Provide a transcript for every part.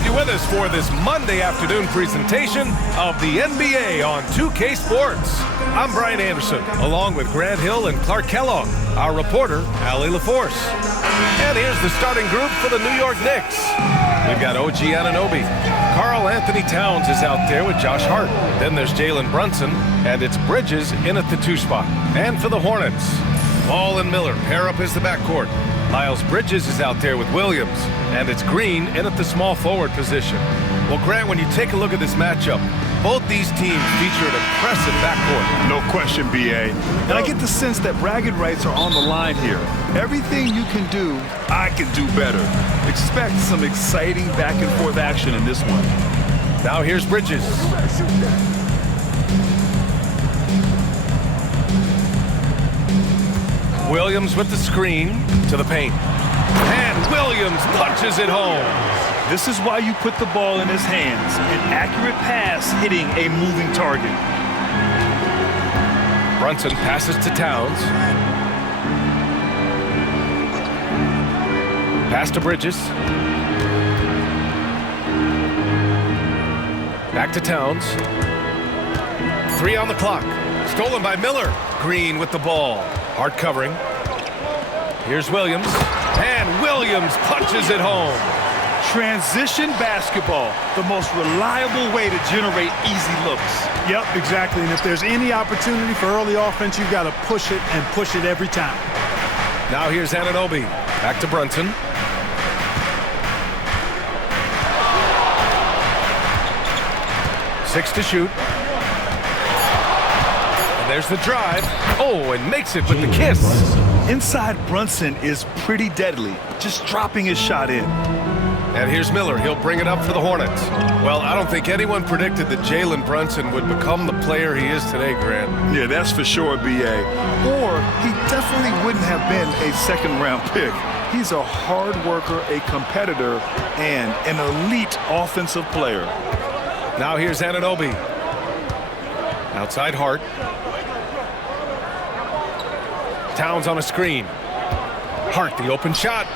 have you with us for this Monday afternoon presentation of the NBA on 2K Sports. I'm Brian Anderson, along with Grant Hill and Clark Kellogg, our reporter, Allie LaForce. And here's the starting group for the New York Knicks. We've got OG Anunoby. Karl Anthony Towns is out there with Josh Hart. Then there's Jalen Brunson, and it's Bridges in at the 2 spot. And for the Hornets, Ball and Miller pair up as the backcourt. Miles Bridges is out there with Williams, and it's Green in at the small forward position. Well, Grant, when you take a look at this matchup, both these teams feature an impressive backcourt. No question, B.A. And I get the sense that bragging rights are on the line here. Everything you can do, I can do better. Expect some exciting back-and-forth action in this one. Now here's Bridges. Williams with the screen to the paint. And Williams punches it home. This is why you put the ball in his hands. An accurate pass hitting a moving target. Brunson passes to Towns. Pass to Bridges. Back to Towns. 3 on the clock. Stolen by Miller. Green with the ball. Hart covering. Here's Williams. And Williams punches it home. Transition basketball, the most reliable way to generate easy looks. Yep, exactly. And if there's any opportunity for early offense, you've got to push it and push it every time. Now here's Anunoby. Back to Brunson. Six to shoot. And there's the drive. Oh, and makes it with the kiss. Inside Brunson is pretty deadly, just dropping his shot in. And here's Miller. He'll bring it up for the Hornets. Well, I don't think anyone predicted that Jalen Brunson would become the player he is today, Grant. Yeah, that's for sure, B.A. Or he definitely wouldn't have been a second-round pick. He's a hard worker, a competitor, and an elite offensive player. Now here's Anunoby. Outside Hart. Towns on a screen. Hart, the open shot.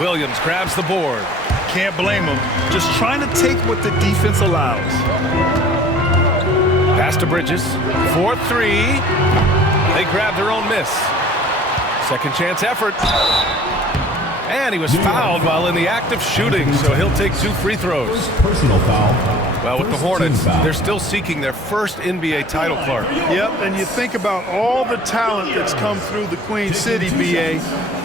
Williams grabs the board. Can't blame him. Just trying to take what the defense allows. Pass to Bridges. 4-3. They grab their own miss. Second chance effort. And he was fouled while in the act of shooting, so he'll take 2 free throws. Personal foul. Well, with the Hornets, they're still seeking their first NBA title, Clark. Yep, and you think about all the talent that's come through the Queen City, BA.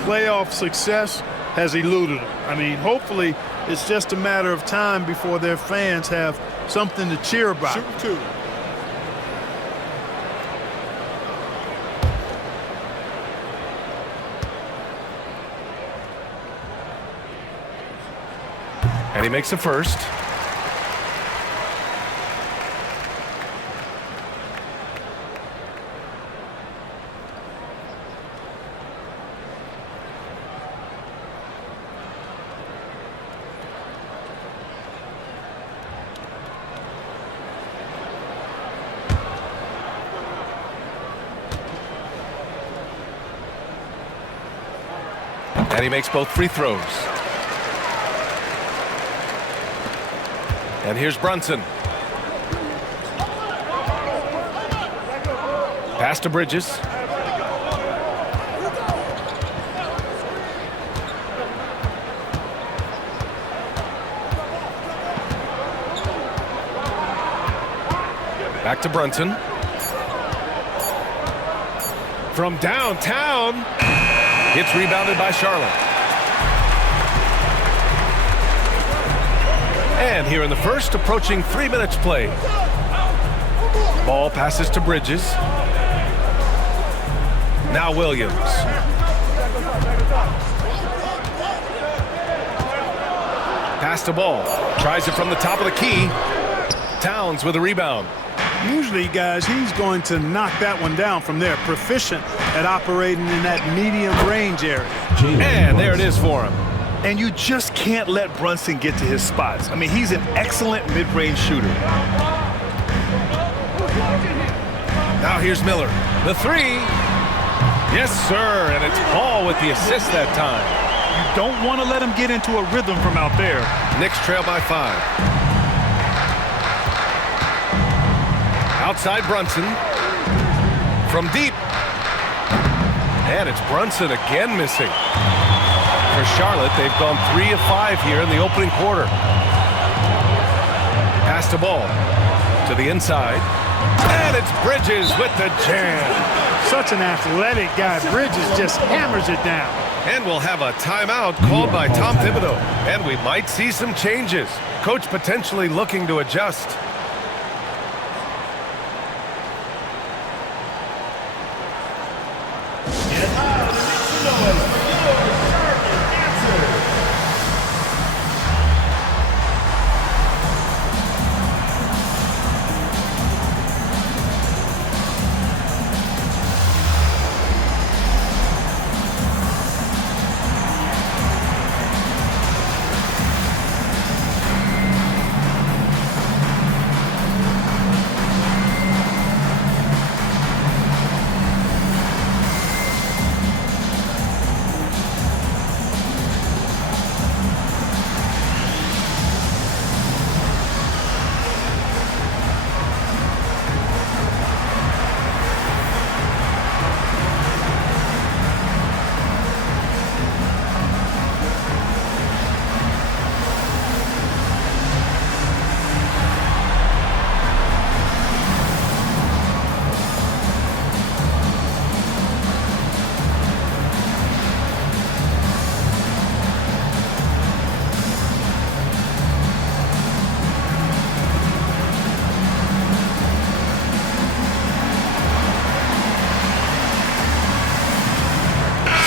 Playoff success has eluded them. I mean, hopefully it's just a matter of time before their fans have something to cheer about. Shoot 2. And he makes the first. And he makes both free throws. And here's Brunson. Pass to Bridges. Back to Brunson. From downtown. Gets rebounded by Charlotte. And here in the first, approaching 3 minutes played. Ball passes to Bridges. Now Williams. Pass to Ball. Tries it from the top of the key. Towns with a rebound. Usually, guys, he's going to knock that one down from there. Proficient at operating in that medium range area. And there it is for him. And you just can't let Brunson get to his spots. I mean, he's an excellent mid-range shooter. Now here's Miller. The 3. Yes, sir. And it's Hall with the assist that time. You don't want to let him get into a rhythm from out there. Knicks trail by 5. Outside Brunson. From deep. And it's Brunson again missing. For Charlotte, they've gone 3 of 5 here in the opening quarter. Pass the ball to the inside. And it's Bridges with the jam. Such an athletic guy. Bridges just hammers it down. And we'll have a timeout called by Tom Thibodeau. And we might see some changes. Coach potentially looking to adjust.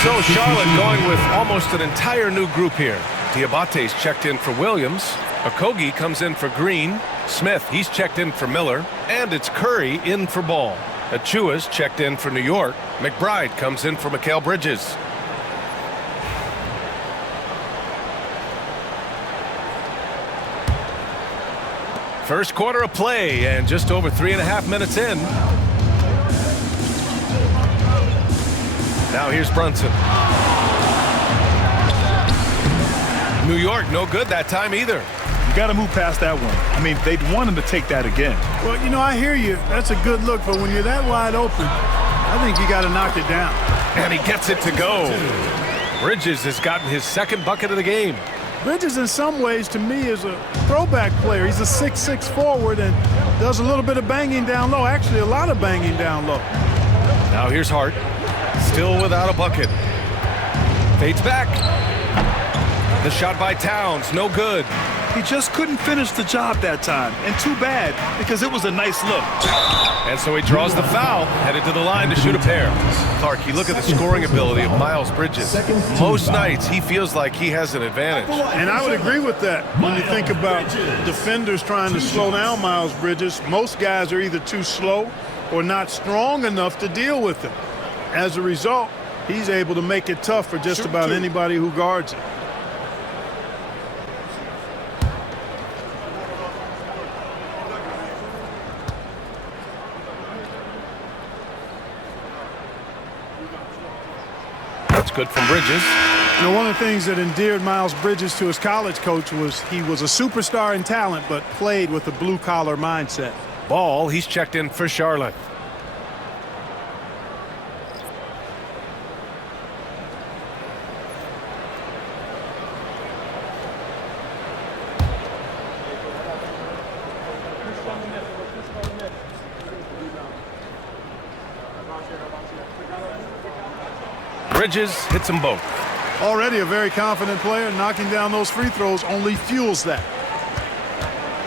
So Charlotte going with almost an entire new group here. Diabate's checked in for Williams. Okogie comes in for Green. Smith, he's checked in for Miller. And it's Curry in for Ball. Achua's checked in for New York. McBride comes in for Mikal Bridges. First quarter of play and just over 3.5 minutes in. Now here's Brunson. New York, no good that time either. You got to move past that one. I mean, they'd want him to take that again. Well, you know, I hear you. That's a good look, but when you're that wide open, I think you got to knock it down. And he gets it to go. Bridges has gotten his second bucket of the game. Bridges, in some ways, to me, is a throwback player. He's a 6'6" forward and does a little bit of banging down low. Actually, a lot of banging down low. Now here's Hart. Still without a bucket. Fades back. The shot by Towns, no good. He just couldn't finish the job that time. And too bad, because it was a nice look. And so he draws the foul, headed to the line to shoot a pair. Clark, you look at the scoring ability of Miles Bridges. Most nights, he feels like he has an advantage. And I would agree with that. When you think about defenders trying to slow down Miles Bridges, most guys are either too slow or not strong enough to deal with him. As a result, he's able to make it tough for just about anybody who guards it. That's good from Bridges. You know, one of the things that endeared Miles Bridges to his college coach was he was a superstar in talent, but played with a blue-collar mindset. Ball, he's checked in for Charlotte. Bridges hits them both. Already a very confident player. Knocking down those free throws only fuels that.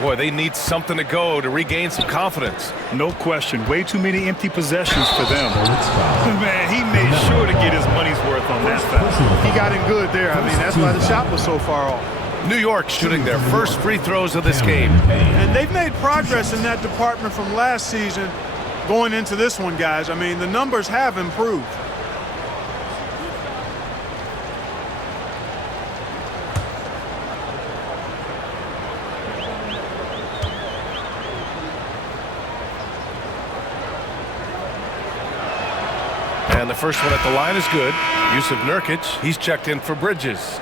Boy, they need something to go to regain some confidence. No question. Way too many empty possessions for them. Man, he made sure to get his money's worth on that foul. He got in good there. I mean, that's why the shot was so far off. New York shooting their first free throws of this game. And they've made progress in that department from last season going into this one, guys. I mean, the numbers have improved. And the first one at the line is good. Yusuf Nurkic, he's checked in for Bridges.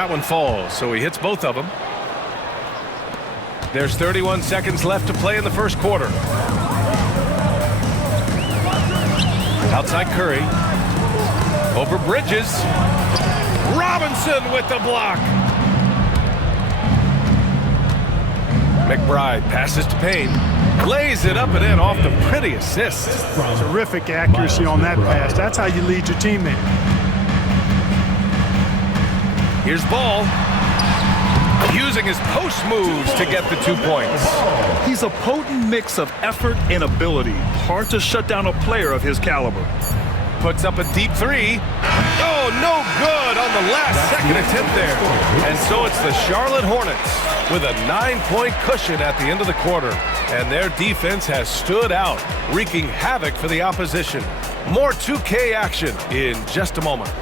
That one falls, so he hits both of them. There's 31 seconds left to play in the first quarter. Outside Curry. Over Bridges. Robinson with the block. McBride passes to Payne. Lays it up and in off the pretty assist. Terrific accuracy on that pass. That's how you lead your teammate. Here's Ball. Using his post moves to get the 2 points. He's a potent mix of effort and ability. Hard to shut down a player of his caliber. Puts up a deep three. Oh, no good on the last second attempt there. And so it's the Charlotte Hornets with a 9-point cushion at the end of the quarter. And their defense has stood out, wreaking havoc for the opposition. More 2K action in just a moment.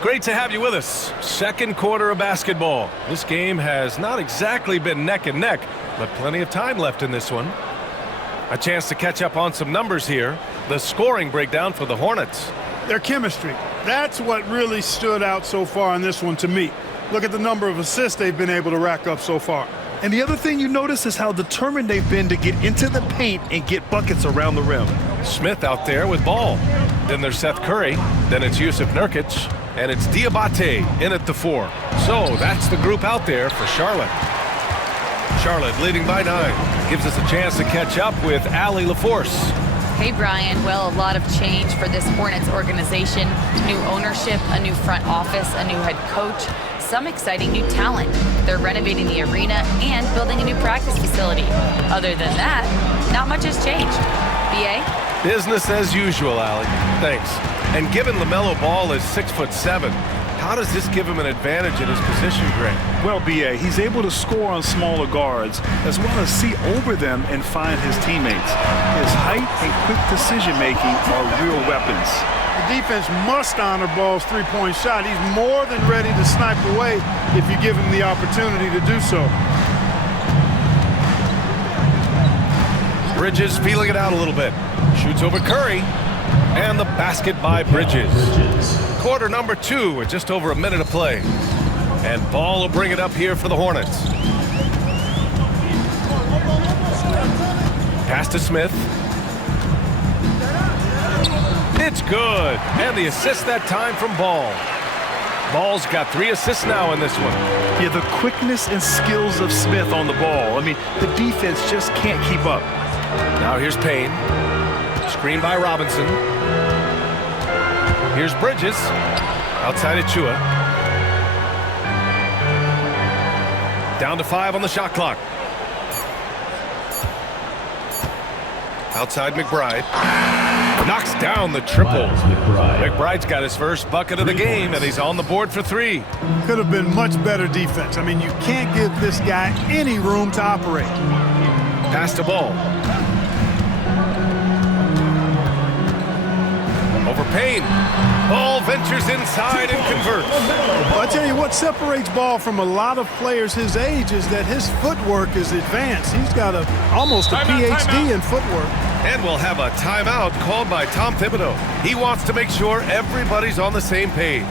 Great to have you with us. Second quarter of basketball. This game has not exactly been neck and neck, but plenty of time left in this one. A chance to catch up on some numbers here. The scoring breakdown for the Hornets. Their chemistry. That's what really stood out so far in this one to me. Look at the number of assists they've been able to rack up so far. And the other thing you notice is how determined they've been to get into the paint and get buckets around the rim. Smith out there with Ball. Then there's Seth Curry. Then it's Yusuf Nurkic. And it's Diabate in at the 4. So that's the group out there for Charlotte. Charlotte leading by 9. Gives us a chance to catch up with Allie LaForce. Hey, Brian. Well, a lot of change for this Hornets organization. New ownership, a new front office, a new head coach, some exciting new talent. They're renovating the arena and building a new practice facility. Other than that, not much has changed. B.A.? Business as usual, Allie. Thanks. And given LaMelo Ball is 6'7", how does this give him an advantage in his position, Greg? Well, B.A., he's able to score on smaller guards as well as see over them and find his teammates. His height and quick decision-making are real weapons. The defense must honor Ball's three-point shot. He's more than ready to snipe away if you give him the opportunity to do so. Bridges feeling it out a little bit. Shoots over Curry. And the basket by Bridges. Quarter number 2 with just over a minute to play. And Ball will bring it up here for the Hornets. Pass to Smith. It's good. And the assist that time from Ball. Ball's got 3 assists now in this one. Yeah, the quickness and skills of Smith on the ball. I mean, the defense just can't keep up. Now here's Payne. Screen by Robinson. Here's Bridges. Outside Achua. Down to 5 on the shot clock. Outside McBride. Knocks down the triple. McBride's got his first bucket of the game, and he's on the board for 3. Could have been much better defense. I mean, you can't give this guy any room to operate. Pass to Ball. Over Payne. Ball ventures inside and converts. Well, I tell you what separates Ball from a lot of players his age is that his footwork is advanced. He's got almost a PhD in footwork. And we'll have a timeout called by Tom Thibodeau. He wants to make sure everybody's on the same page.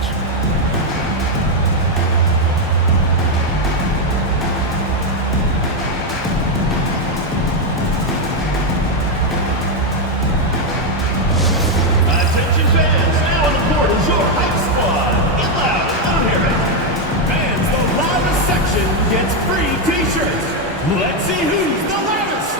Let's see who's the loudest.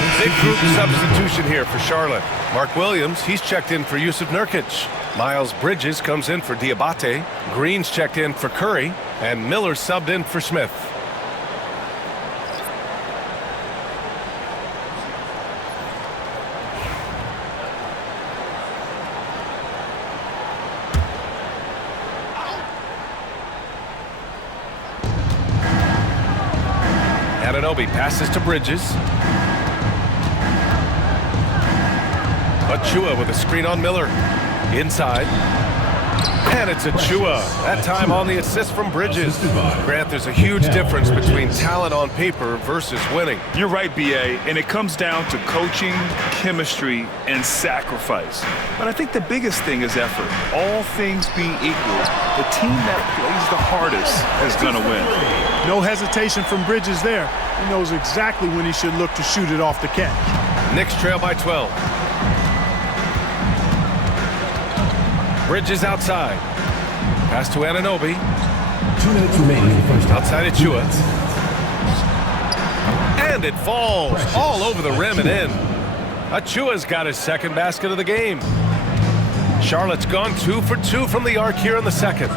A big group substitution here for Charlotte. Mark Williams, he's checked in for Yusuf Nurkic. Miles Bridges comes in for Diabate. Green's checked in for Curry. And Miller subbed in for Smith. Anunoby passes to Bridges. Achua with a screen on Miller. Inside. And it's Achua. That time on the assist from Bridges. Grant, there's a huge difference between talent on paper versus winning. You're right, B.A., and it comes down to coaching, chemistry, and sacrifice. But I think the biggest thing is effort. All things being equal, the team that plays the hardest is going to win. No hesitation from Bridges there. He knows exactly when he should look to shoot it off the catch. Knicks trail by 12. Bridges outside. Pass to Anunoby. 2 minutes remaining in the first half. Outside Achua. And it falls all over the rim and in. Achua's got his second basket of the game. Charlotte's gone 2 for 2 from the arc here in the second.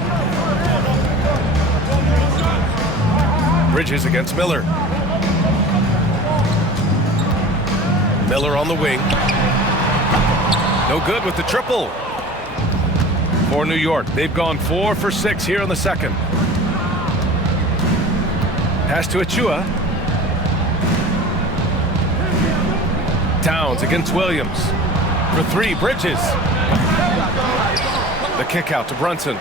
Bridges against Miller. Miller on the wing. No good with the triple. For New York, they've gone 4 for 6 here in the second. Pass to Achua. Towns against Williams. For 3, Bridges. The kick out to Brunson.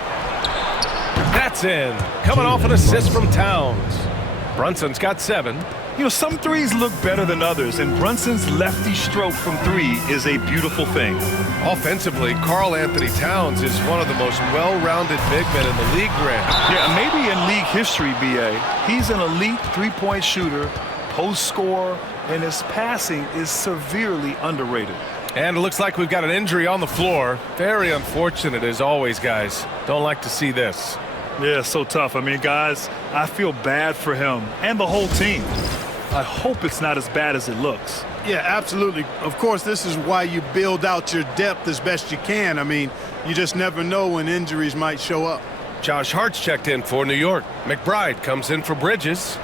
That's in. Coming off an assist from Towns. Brunson's got 7. You know, some threes look better than others, and Brunson's lefty stroke from 3 is a beautiful thing. Offensively, Karl Anthony Towns is one of the most well-rounded big men in the league, Grant. Yeah, maybe in league history, B.A. He's an elite three-point shooter, post scorer, and his passing is severely underrated. And it looks like we've got an injury on the floor. Very unfortunate as always, guys. Don't like to see this. Yeah, so tough. I mean, guys, I feel bad for him and the whole team. I hope it's not as bad as it looks. Yeah, absolutely. Of course, this is why you build out your depth as best you can. I mean, you just never know when injuries might show up. Josh Hart's checked in for New York. McBride comes in for Bridges.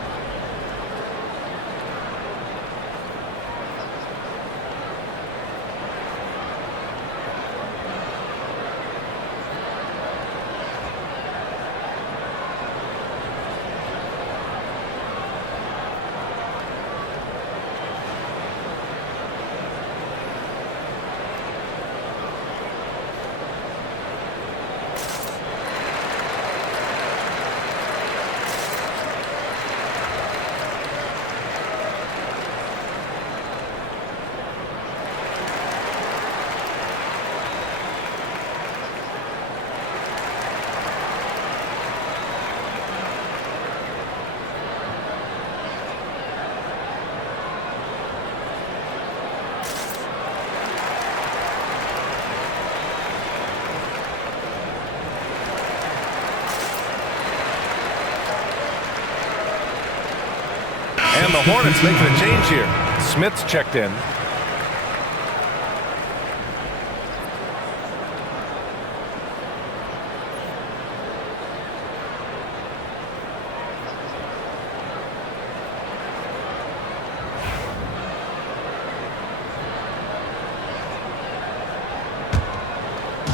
And the Hornets making a change here. Smith's checked in.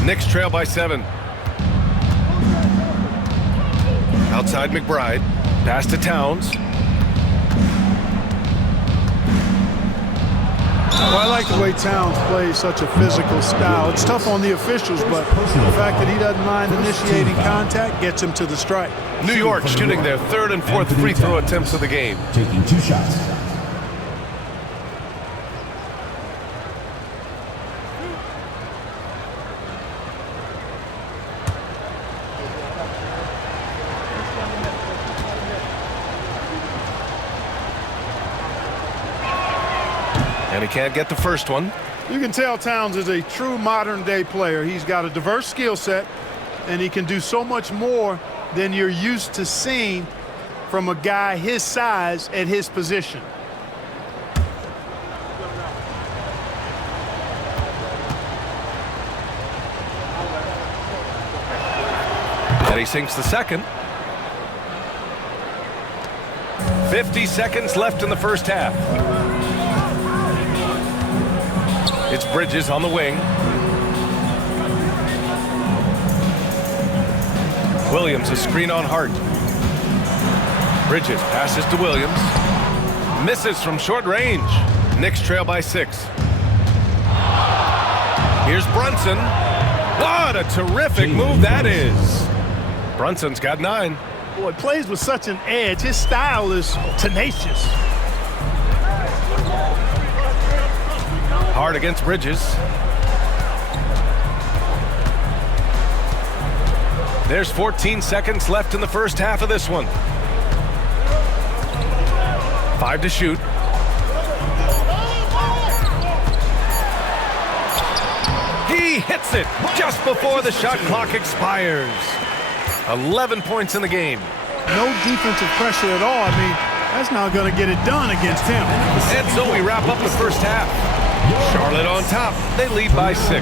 Knicks trail by 7. Outside McBride. Pass to Towns. Well, I like the way Towns plays such a physical style. It's tough on the officials, but the fact that he doesn't mind initiating contact gets him to the strike. New York shooting their 3rd and 4th free throw attempts of the game. Taking 2 shots. And he can't get the first one. You can tell Towns is a true modern-day player. He's got a diverse skill set, and he can do so much more than you're used to seeing from a guy his size at his position. And he sinks the second. 50 seconds left in the first half. It's Bridges on the wing. Williams, a screen on Hart. Bridges passes to Williams. Misses from short range. Knicks trail by 6. Here's Brunson. What a terrific move that is. Brunson's got 9. Boy, plays with such an edge. His style is tenacious. Hart against Bridges. There's 14 seconds left in the first half of this one. 5 to shoot. He hits it just before the shot clock expires. 11 points in the game. No defensive pressure at all. I mean, that's not going to get it done against him. And so we wrap up the first half. Charlotte on top. They lead by 6.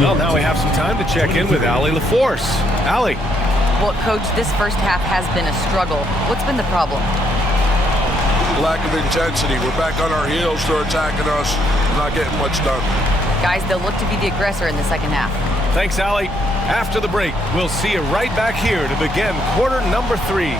Well, now we have some time to check in with Allie LaForce. Allie. Well, Coach, this first half has been a struggle. What's been the problem? Lack of intensity. We're back on our heels. They're attacking us. Not getting much done. Guys, they'll look to be the aggressor in the second half. Thanks, Allie. After the break, we'll see you right back here to begin quarter number 3.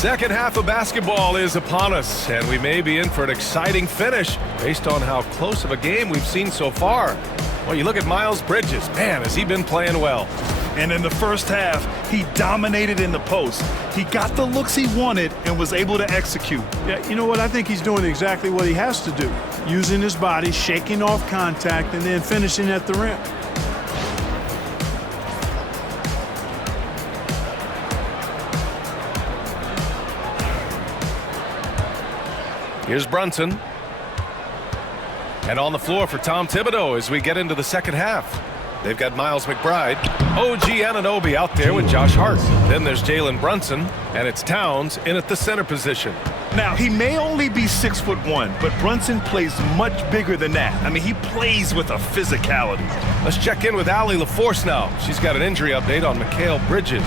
Second half of basketball is upon us, and we may be in for an exciting finish based on how close of a game we've seen so far. Well, you look at Miles Bridges. Man, has he been playing well. And in the first half, he dominated in the post. He got the looks he wanted and was able to execute. Yeah, you know what? I think he's doing exactly what he has to do. Using his body, shaking off contact, and then finishing at the rim. Here's Brunson. And on the floor for Tom Thibodeau as we get into the second half. They've got Miles McBride, OG Anunoby out there with Josh Hart. Then there's Jalen Brunson, and it's Towns in at the center position. Now, he may only be 6'1", but Brunson plays much bigger than that. I mean, he plays with a physicality. Let's check in with Allie LaForce now. She's got an injury update on Mikal Bridges.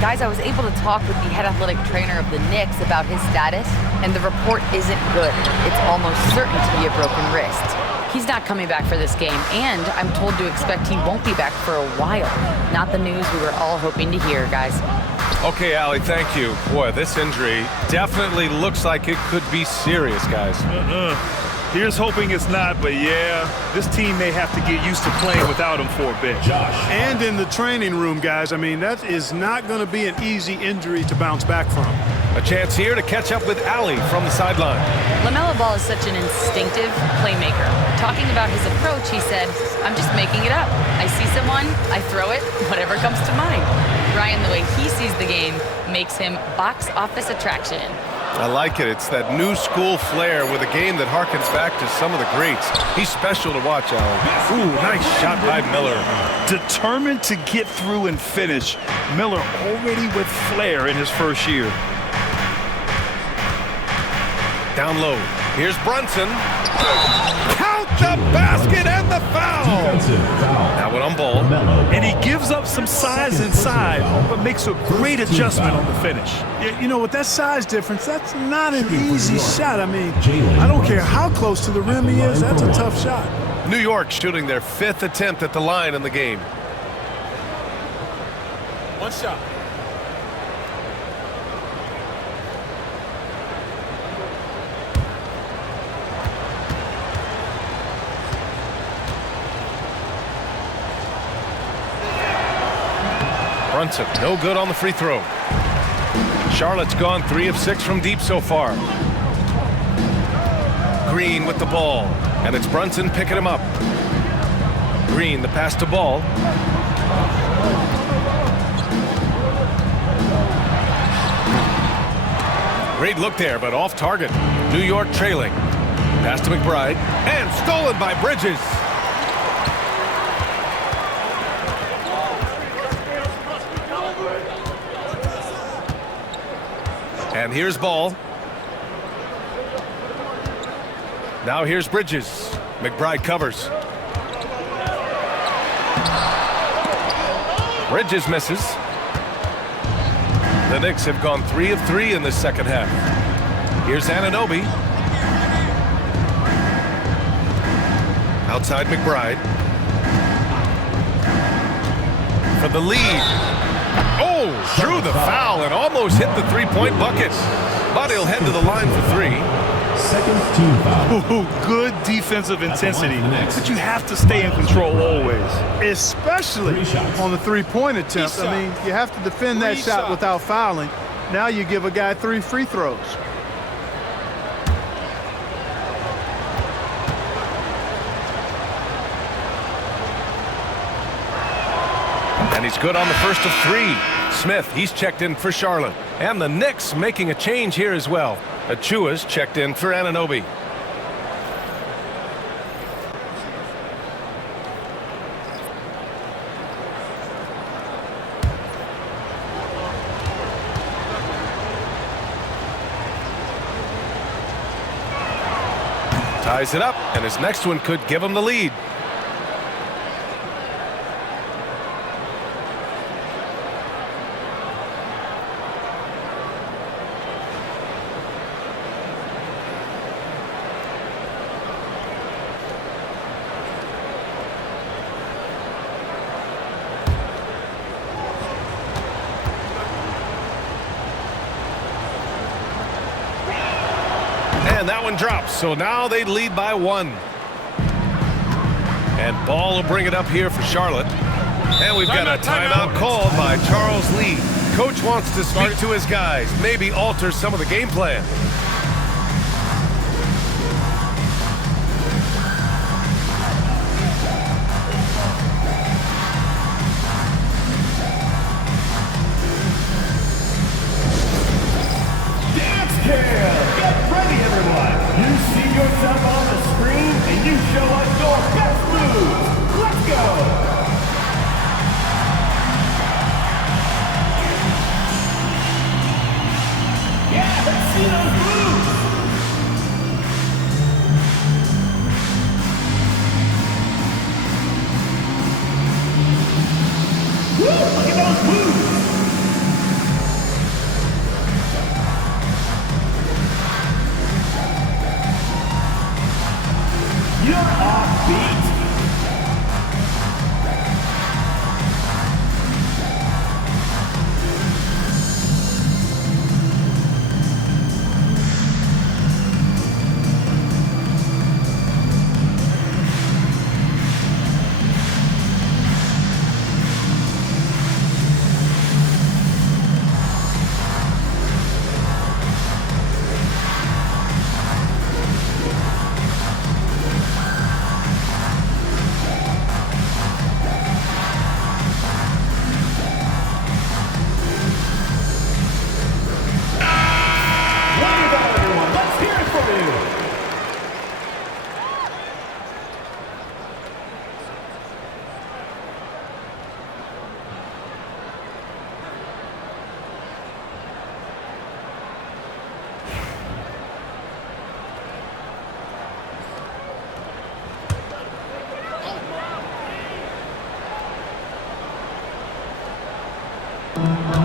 Guys, I was able to talk with the head athletic trainer of the Knicks about his status, and the report isn't good. It's almost certain to be a broken wrist. He's not coming back for this game, and I'm told to expect he won't be back for a while. Not the news we were all hoping to hear, guys. Okay, Allie, thank you. Boy, this injury definitely looks like it could be serious, guys. Here's hoping it's not, but yeah, this team may have to get used to playing without him for a bit. And in the training room, guys, I mean, that is not going to be an easy injury to bounce back from. A chance here to catch up with Allie from the sideline. LaMelo Ball is such an instinctive playmaker. Talking about his approach, he said, "I'm just making it up. I see someone, I throw it, whatever comes to mind." Ryan, the way he sees the game makes him box office attraction. I like it. It's that new school flair with a game that harkens back to some of the greats. He's special to watch, Allie. Ooh, nice shot by Miller. Determined to get through and finish. Miller already with flair in his first year. Down low. Here's Brunson. Count the basket and the foul. That one on Ball. And he gives up some size inside, but makes a great adjustment on the finish. You know, with that size difference, that's not an easy shot. I mean, I don't care how close to the rim he is. That's a tough shot. New York shooting their 5th attempt at the line in the game. One shot. Brunson, no good on the free throw. Charlotte's gone 3 of 6 from deep so far. Green with the ball, and it's Brunson picking him up. Green, the pass to Ball. Great look there, but off target. New York trailing. Pass to McBride, and stolen by Bridges. And here's Ball. Now here's Bridges. McBride covers. Bridges misses. The Knicks have gone 3 of 3 in the second half. Here's Anunoby. Outside McBride. For the lead. Oh, drew the foul and almost hit the three-point bucket. But he'll head to the line for 3. Second team foul. Ooh, good defensive intensity, but you have to stay in control always. Especially on the three-point attempt. I mean, you have to defend that shot without fouling. Now you give a guy 3 free throws. And he's good on the first of 3. Smith, he's checked in for Charlotte. And the Knicks making a change here as well. Achua's checked in for Anunoby. Ties it up, and his next one could give him the lead. And that one drops, so now they lead by 1. And Ball will bring it up here for Charlotte. And we've got a timeout called by Charles Lee. Coach wants to speak to his guys, maybe alter some of the game plan. Get ready, everyone. You see yourself on the screen, and you show us your best moves. Let's go. Yeah, let's see those moves. Woo, look at those moves. You're offbeat.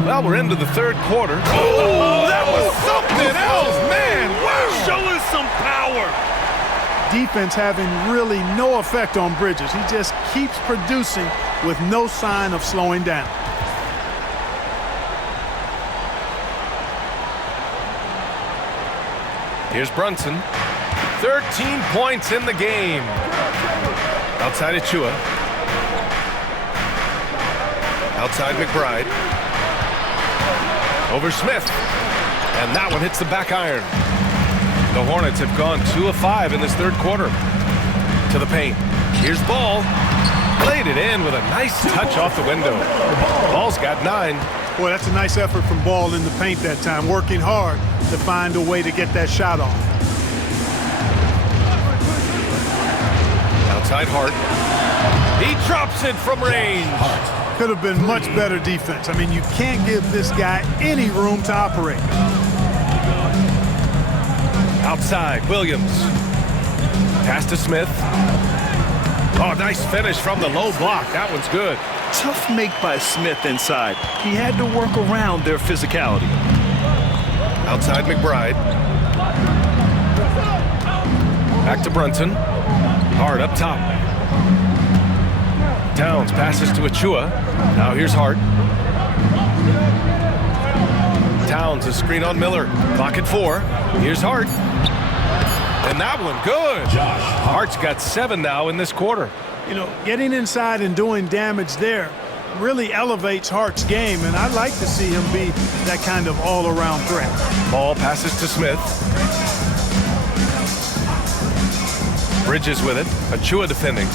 Well, we're into the third quarter. Oh, that was something else, man. Wow. Show us some power. Defense having really no effect on Bridges. He just keeps producing with no sign of slowing down. Here's Brunson. 13 points in the game. Outside Achua. Outside McBride. Over Smith. And that one hits the back iron. The Hornets have gone 2 of 5 in this third quarter. To the paint. Here's Ball. Played it in with a nice touch off the window. Ball's got 9. Boy, that's a nice effort from Ball in the paint that time, working hard to find a way to get that shot off. Outside Hart. He drops it from range. Could have been much better defense. I mean, you can't give this guy any room to operate. Outside, Williams. Pass to Smith. Oh, nice finish from the low block. That one's good. Tough make by Smith inside. He had to work around their physicality. Outside McBride. Back to Brunson. Hart up top. Towns passes to Achua. Now here's Hart. Towns a screen on Miller. Clock at 4. Here's Hart. And that one good. Hart's got 7 now in this quarter. You know, getting inside and doing damage there really elevates Hart's game, and I'd like to see him be that kind of all-around threat. Ball passes to Smith. Bridges with it. Achua defending.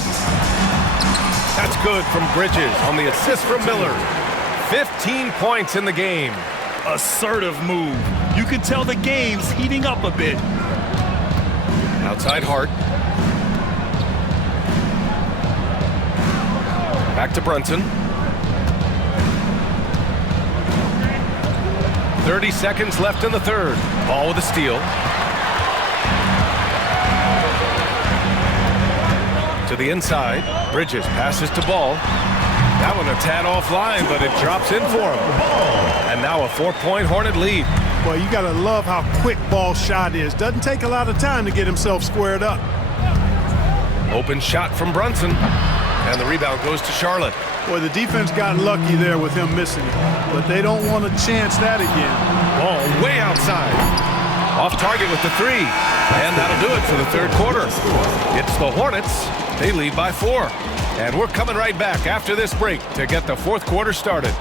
That's good from Bridges on the assist from Miller. 15 points in the game. Assertive move. You can tell the game's heating up a bit. Outside Hart. Back to Brunson. 30 seconds left in the third. Ball with a steal. To the inside. Bridges passes to Ball. That one a tad offline, but it drops in for him. And now a 4-point Hornet lead. Well, you got to love how quick Ball's shot is. Doesn't take a lot of time to get himself squared up. Open shot from Brunson. And the rebound goes to Charlotte. Boy, the defense got lucky there with him missing it. But they don't want to chance that again. Ball way outside. Off target with the 3. And that'll do it for the third quarter. It's the Hornets. They lead by 4. And we're coming right back after this break to get the fourth quarter started.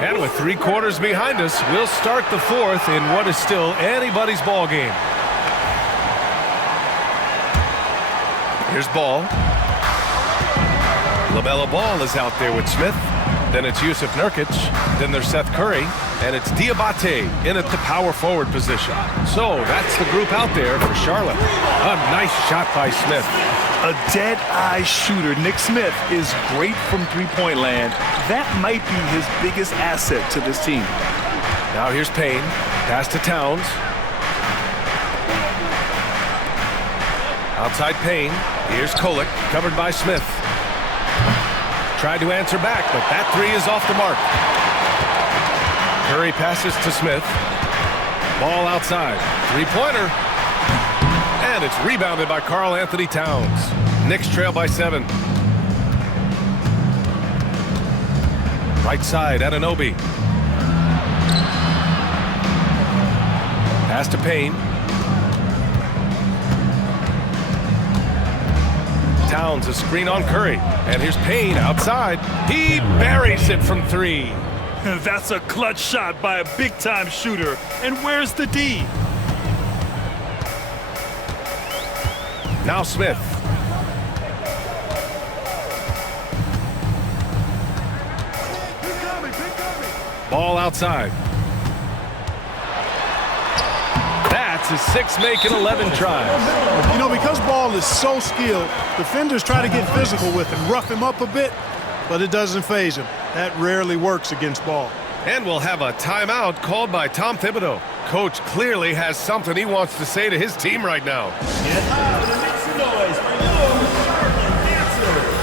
And with 3 quarters behind us, we'll start the fourth in what is still anybody's ball game. Here's Ball. LaMelo Ball is out there with Smith. Then it's Yusuf Nurkic. Then there's Seth Curry. And it's Diabate in at the power forward position. So that's the group out there for Charlotte. A nice shot by Smith. A dead-eye shooter. Nick Smith is great from three-point land. That might be his biggest asset to this team. Now here's Payne. Pass to Towns. Outside Payne. Here's Kolek, covered by Smith. Tried to answer back, but that 3 is off the mark. Curry passes to Smith. Ball outside. 3-pointer. And it's rebounded by Karl Anthony Towns. Knicks trail by 7. Right side, Anunoby. Pass to Payne. Towns a screen on Curry. And here's Payne outside. He buries it from 3. That's a clutch shot by a big-time shooter. And where's the D? Now Smith. Ball outside. That's his 6th make in 11 tries. You know, because Ball is so skilled, defenders try to get physical with him, rough him up a bit, but it doesn't faze him. That rarely works against Ball. And we'll have a timeout called by Tom Thibodeau. Coach clearly has something he wants to say to his team right now. Get loud and make some noise for your Charlotte Dancers.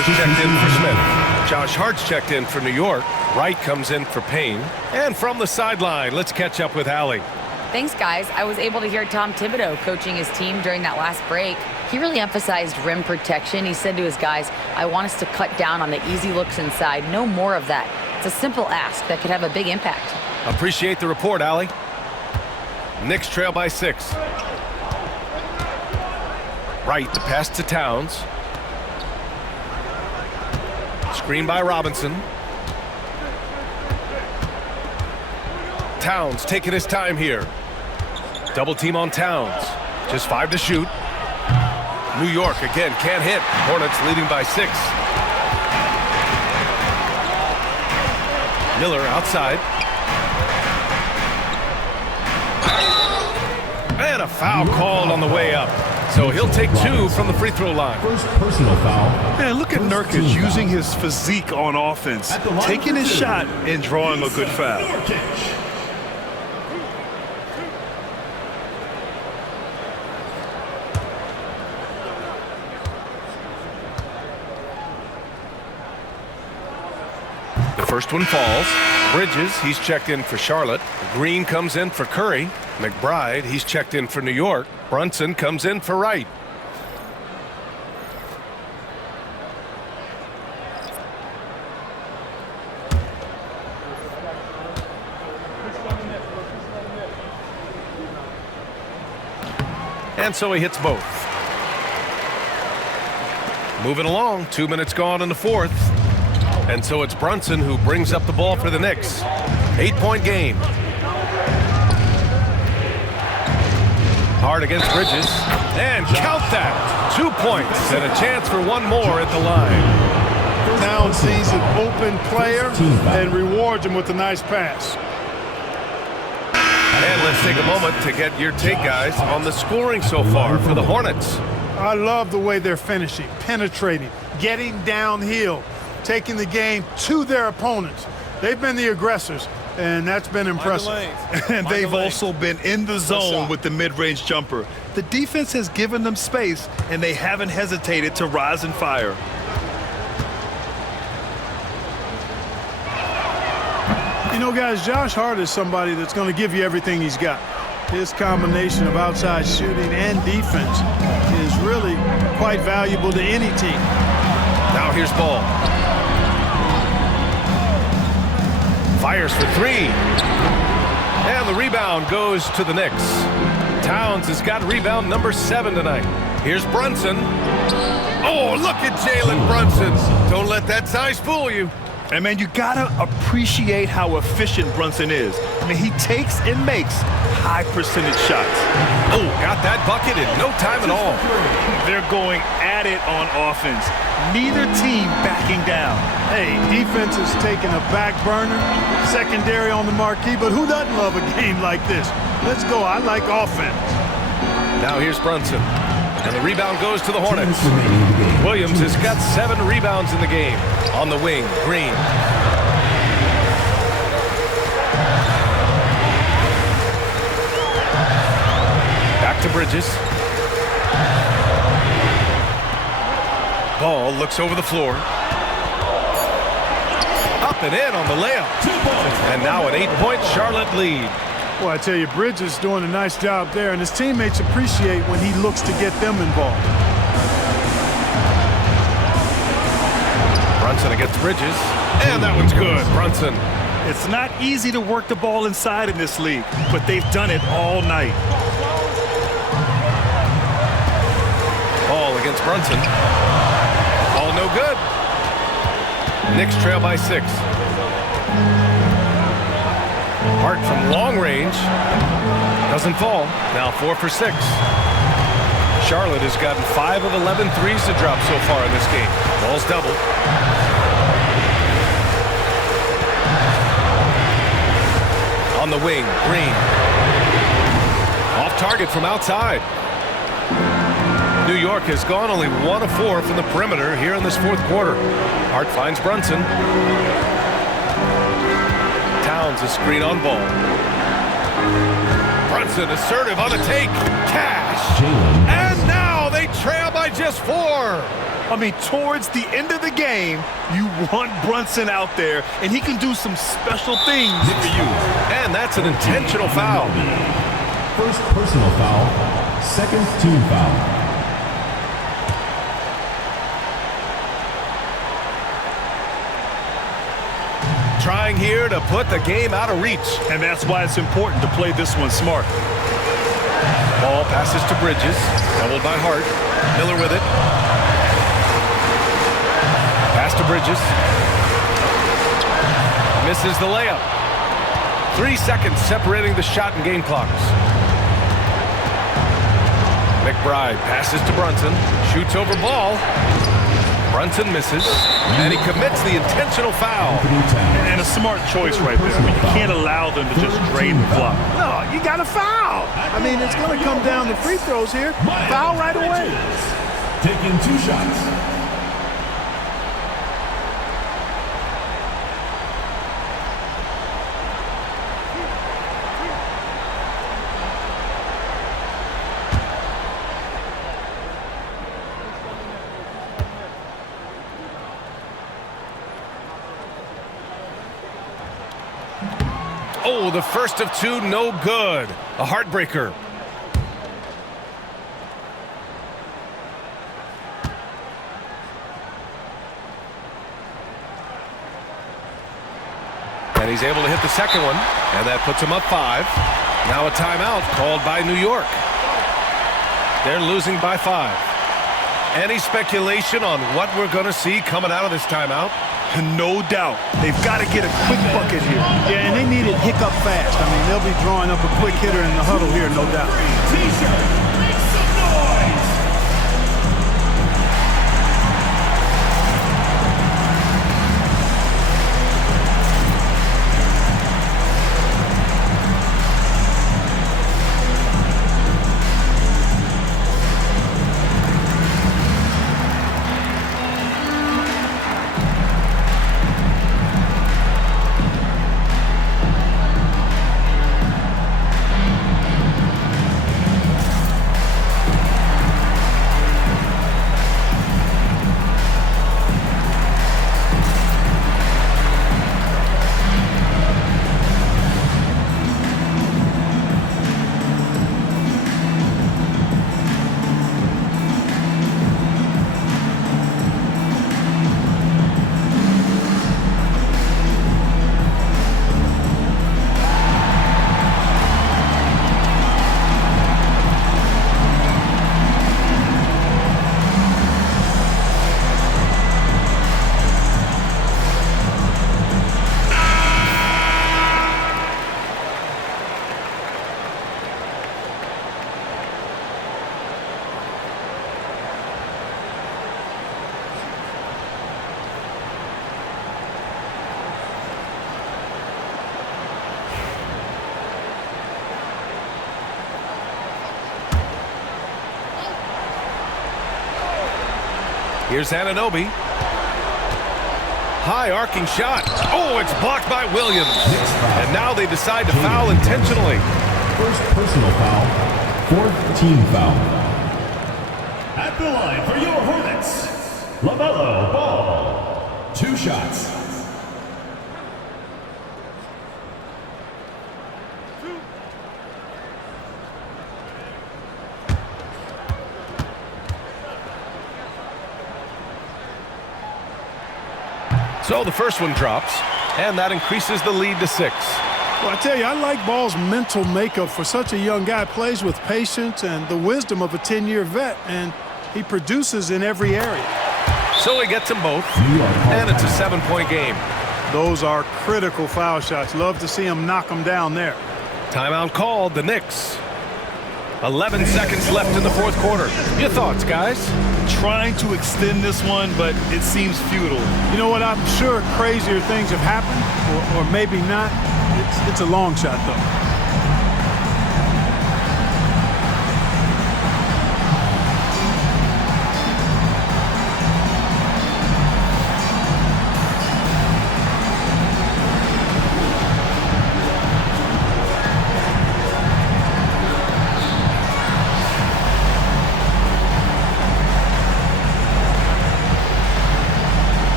Miller's checked in for Smith. Josh Hart's checked in for New York. Wright comes in for Payne. And from the sideline, let's catch up with Allie. Thanks, guys. I was able to hear Tom Thibodeau coaching his team during that last break. He really emphasized rim protection. He said to his guys, I want us to cut down on the easy looks inside. No more of that. It's a simple ask that could have a big impact. Appreciate the report, Allie. Knicks trail by 6. Wright, the pass to Towns. Screen by Robinson. Towns taking his time here. Double team on Towns. Just 5 to shoot. New York again can't hit. Hornets leading by 6. Miller outside. And a foul called on the way up. So he'll take 2 from the free throw line. First personal foul. Man, look at Nurkic using his physique on offense, taking his shot and drawing a good foul. The first one falls. Bridges, he's checked in for Charlotte. Green comes in for Curry. McBride, he's checked in for New York. Brunson comes in for Wright. And so he hits both. Moving along, 2 minutes gone in the fourth. And so it's Brunson who brings up the ball for the Knicks. 8-point game. Hard against Bridges. And count that. 2 points and a chance for one more at the line. Towns sees an open player and rewards him with a nice pass. And let's take a moment to get your take, guys, on the scoring so far for the Hornets. I love the way they're finishing, penetrating, getting downhill, taking the game to their opponents. They've been the aggressors, and that's been impressive. And they've also been in the zone with the mid-range jumper. The defense has given them space, and they haven't hesitated to rise and fire. You know, guys, Josh Hart is somebody that's going to give you everything he's got. His combination of outside shooting and defense is really quite valuable to any team. Now here's Ball. Fires for 3. And the rebound goes to the Knicks. Towns has got rebound number 7 tonight. Here's Brunson. Oh, look at Jalen Brunson. Don't let that size fool you. And, man, you got to appreciate how efficient Brunson is. I mean, he takes and makes high-percentage shots. Oh, got that bucket in no time at all. They're going at it on offense. Neither team backing down. Hey, defense is taking a back burner, secondary on the marquee, but who doesn't love a game like this? Let's go. I like offense. Now here's Brunson. And the rebound goes to the Hornets. Williams has got 7 rebounds in the game. On the wing, Green. Back to Bridges. Ball looks over the floor. Up and in on the layup. And now an 8-point Charlotte lead. Well, I tell you, Bridges doing a nice job there, and his teammates appreciate when he looks to get them involved. Brunson against Bridges. And that one's good. Brunson. It's not easy to work the ball inside in this league, but they've done it all night. Ball against Brunson. All no good. Knicks trail by 6. Hart from long range. Doesn't fall. Now 4 for 6. Charlotte has gotten 5 of 11 threes to drop so far in this game. Ball's doubled. On the wing, Green. Off target from outside. New York has gone only 1 of 4 from the perimeter here in this fourth quarter. Hart finds Brunson. Towns a screen on Ball. Brunson assertive on the take. Cash. And now they trail by just 4. I mean, towards the end of the game, you want Brunson out there, and he can do some special things for you. And that's an intentional foul. First personal foul, second team foul. Trying here to put the game out of reach. And that's why it's important to play this one smart. Ball passes to Bridges, doubled by Hart. Miller with it. Pass to Bridges. Misses the layup. 3 seconds separating the shot and game clocks. McBride passes to Brunson. Shoots over ball. Brunson misses, and he commits the intentional foul. And a smart choice right there. I mean, you can't allow them to just drain the clock. No, you got to foul. I mean, it's going to come down to free throws here. Foul right away. Taking 2 shots. Oh, the first of 2, no good. A heartbreaker. And he's able to hit the second one, and that puts him up 5. Now a timeout called by New York. They're losing by 5. Any speculation on what we're going to see coming out of this timeout? No doubt. They've got to get a quick bucket here. Yeah, and they need it hiccup fast. I mean, they'll be drawing up a quick hitter in the huddle here, no doubt. T-shirt, make some noise! Here's Anunoby. High arcing shot. Oh, it's blocked by Williams. And now they decide to foul intentionally. First personal foul, fourth team foul. At the line for your Hornets, LaMelo Ball. 2 shots. So the first one drops, and that increases the lead to 6. Well, I tell you, I like Ball's mental makeup for such a young guy. Plays with patience and the wisdom of a 10-year vet, and he produces in every area. So he gets them both, and it's a 7-point game. Those are critical foul shots. Love to see him knock them down there. Timeout called, the Knicks. 11 seconds left in the fourth quarter. Your thoughts, guys? Trying to extend this one, but it seems futile. You know what? I'm sure crazier things have happened, or maybe not. It's a long shot, though.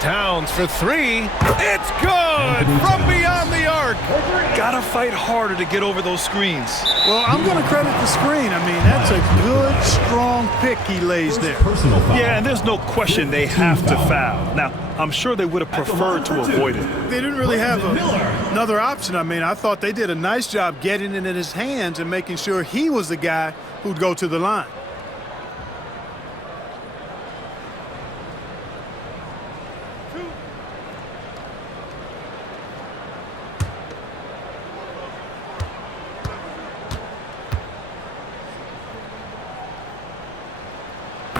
Towns for three. It's good from beyond the arc. Gotta fight harder to get over those screens. Well, I'm going to credit the screen. I mean, that's a good, strong pick he lays there. Personal foul. Yeah, and there's no question they have to foul. Now, I'm sure they would have preferred to avoid it. They didn't really have another option. I mean, I thought they did a nice job getting it in his hands and making sure he was the guy who'd go to the line.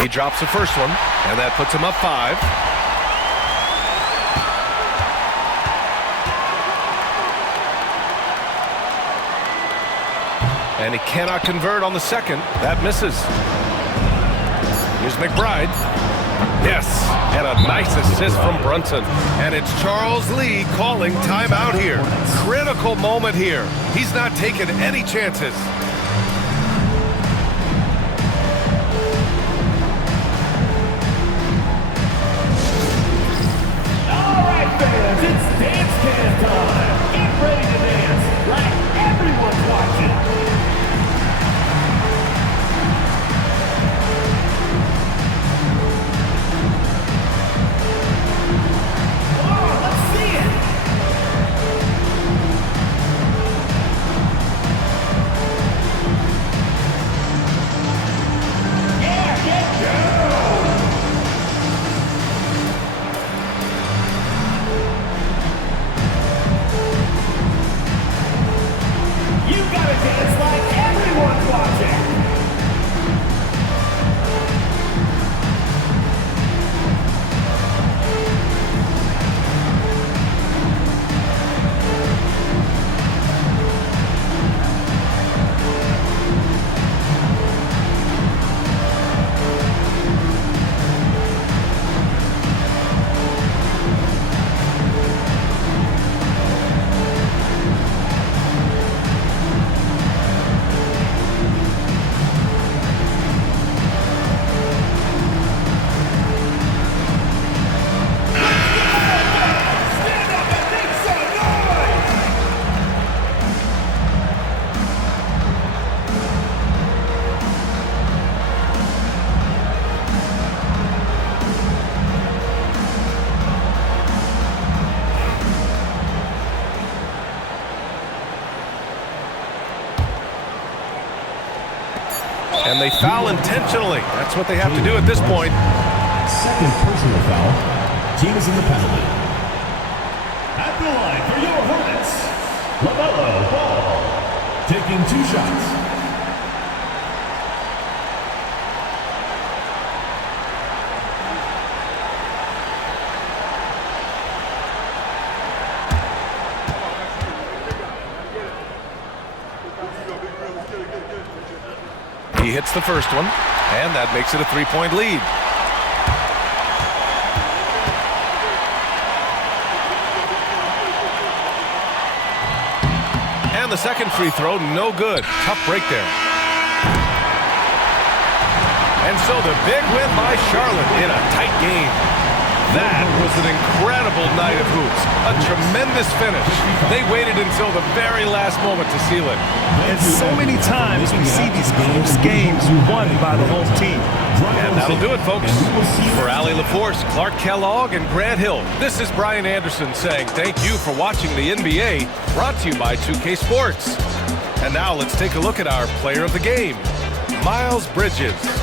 He drops the first one, and that puts him up 5. And he cannot convert on the second. That misses. Here's McBride. Yes, and a nice assist from Brunson. And it's Charles Lee calling timeout here. Critical moment here. He's not taking any chances. It's dance can time. Get ready to dance like everyone's watching. Oh, let's see it. Yeah, get down. You gotta dance like everyone's watching. And they foul intentionally. That's what they have to do at this point. Second personal foul. Team is in the penalty. At the line for your Hornets, LaMelo Ball. Taking 2 shots. He hits the first one, and that makes it a 3-point lead. And the second free throw, no good. Tough break there. And so the big win by Charlotte in a tight game. That was an incredible night of hoops. A tremendous finish. They waited until the very last moment to seal it. And so many times we see these close games won by the home team. And that'll do it, folks. For Allie LaForce, Clark Kellogg, and Grant Hill, this is Brian Anderson saying thank you for watching the NBA, brought to you by 2K Sports. And now let's take a look at our player of the game, Miles Bridges.